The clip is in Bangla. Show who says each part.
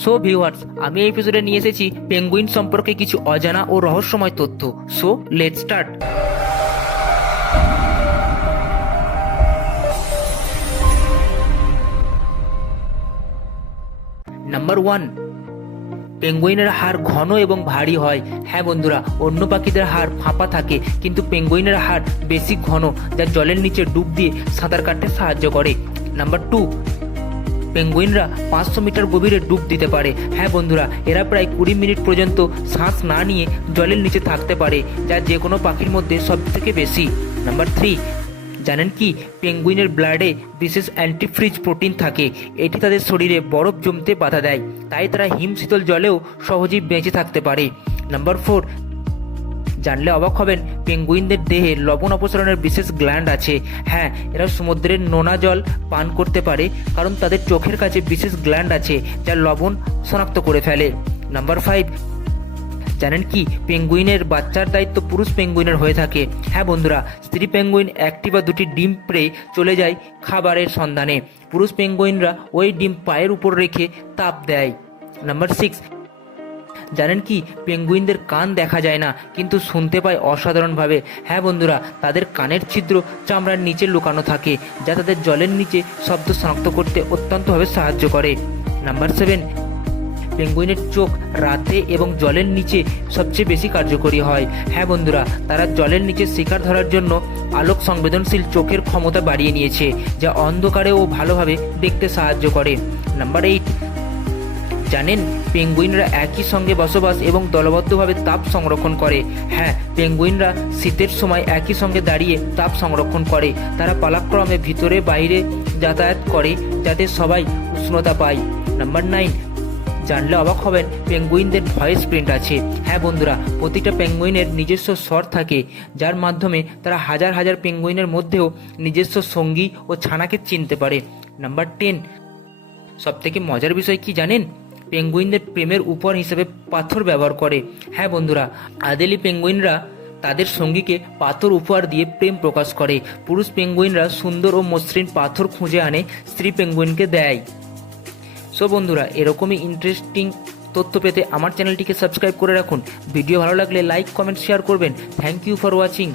Speaker 1: সো ভিউয়ার্স আমি এই এপিসোডে নিয়ে এসেছি পেঙ্গুইন সম্পর্কে কিছু অজানা ও রহস্যময় তথ্য। So let start number one পেঙ্গুইনের হাড় ঘন এবং ভারী হয়। হ্যাঁ বন্ধুরা, অন্য পাখিদের হাড় ফাঁপা থাকে, কিন্তু পেঙ্গুইনের হাড় বেশি ঘন, যা জলের নিচে ডুব দিয়ে সাঁতার কাটতে সাহায্য করে। নাম্বার টু পেঙ্গুইনরা পাঁচশো মিটার গভীরে ডুব দিতে পারে। হ্যাঁ বন্ধুরা, এরা প্রায় কুড়ি মিনিট পর্যন্ত শ্বাস না নিয়ে জলের নিচে থাকতে পারে, যা যে কোনো পাখির মধ্যে সব থেকে বেশি। নাম্বার থ্রি, জানেন কি, পেঙ্গুইনের ব্লাডে বিশেষ অ্যান্টিফ্রিজ প্রোটিন থাকে। এটি তাদের শরীরে বরফ জমতে বাধা দেয়, তাই তারা হিম শীতল জলেও সহজেই বেঁচে থাকতে পারে। নাম্বার ফোর জানলে অবাক হবেন পেঙ্গুইনদের দেহে লবণ অপসারণের বিশেষ গ্ল্যান্ড আছে। হ্যাঁ এরা সমুদ্রের নোনা জল পান করতে পারে, কারণ তাদের চোখের কাছে বিশেষ গ্ল্যান্ড আছে, যা লবণ শনাক্ত করে ফেলে। নাম্বার ফাইভ জানেন কি পেঙ্গুইনের বাচ্চার দায়িত্ব পুরুষ পেঙ্গুইনের হয়ে থাকে। হ্যাঁ বন্ধুরা, স্ত্রী পেঙ্গুইন একটি বা দুটি ডিম পেড়ে চলে যায় খাবারের সন্ধানে। পুরুষ পেঙ্গুইনরা ওই ডিম পায়ের উপর রেখে তাপ দেয়। নাম্বার সিক্স জানেন কি, পেঙ্গুইনদের কান দেখা যায় না, কিন্তু শুনতে পায় অসাধারণভাবে। হ্যাঁ বন্ধুরা, তাদের কানের ছিদ্র চামড়ার নিচে লুকানো থাকে, যা তাদের জলের নিচে শব্দ শনাক্ত করতে অত্যন্তভাবে সাহায্য করে। নাম্বার সেভেন, পেঙ্গুইনের চোখ রাতে এবং জলের নিচে সবচেয়ে বেশি কার্যকরী হয়। হ্যাঁ বন্ধুরা, তারা জলের নিচে শিকার ধরার জন্য আলোক সংবেদনশীল চোখের ক্ষমতা বাড়িয়ে নিয়েছে, যা অন্ধকারেও ভালোভাবে দেখতে সাহায্য করে। নাম্বার এইট জানেন, পেঙ্গুইনরা একই সঙ্গে বসবাস এবং দলবদ্ধভাবে তাপ সংরক্ষণ করে। হ্যাঁ পেঙ্গুইনরা শীতের সময় একই সঙ্গে দাঁড়িয়ে তাপ সংরক্ষণ করে। তারা পালাক্রমে ভিতরে বাইরে যাতায়াত করে, যাতে সবাই উষ্ণতা পায়। নাম্বার নাইন, জানলে অবাক হবেন, পেঙ্গুইনদের ভয়েস প্রিন্ট আছে। হ্যাঁ বন্ধুরা, প্রতিটা পেঙ্গুইনের নিজস্ব স্বর থাকে, যার মাধ্যমে তারা হাজার হাজার পেঙ্গুইনের মধ্যেও নিজস্ব সঙ্গী ও ছানাকে চিনতে পারে। নাম্বার টেন সব থেকে মজার বিষয় কি জানেন? পেঙ্গুইনদের প্রেমের উপর হিসেবে পাথর ব্যবহার করে। হ্যাঁ বন্ধুরা, আদেলি পেঙ্গুইনরা তাদের সঙ্গীকে পাথর উপহার দিয়ে প্রেম প্রকাশ করে। পুরুষ পেঙ্গুইনরা সুন্দর ও মসৃণ পাথর খুঁজে আনে, স্ত্রী পেঙ্গুইনকে দেয়। সো বন্ধুরা, এরকমই ইন্টারেস্টিং তথ্য পেতে আমার চ্যানেলটিকে সাবস্ক্রাইব করে রাখুন। ভিডিও ভালো লাগলে লাইক কমেন্ট শেয়ার করবেন। Thank you for watching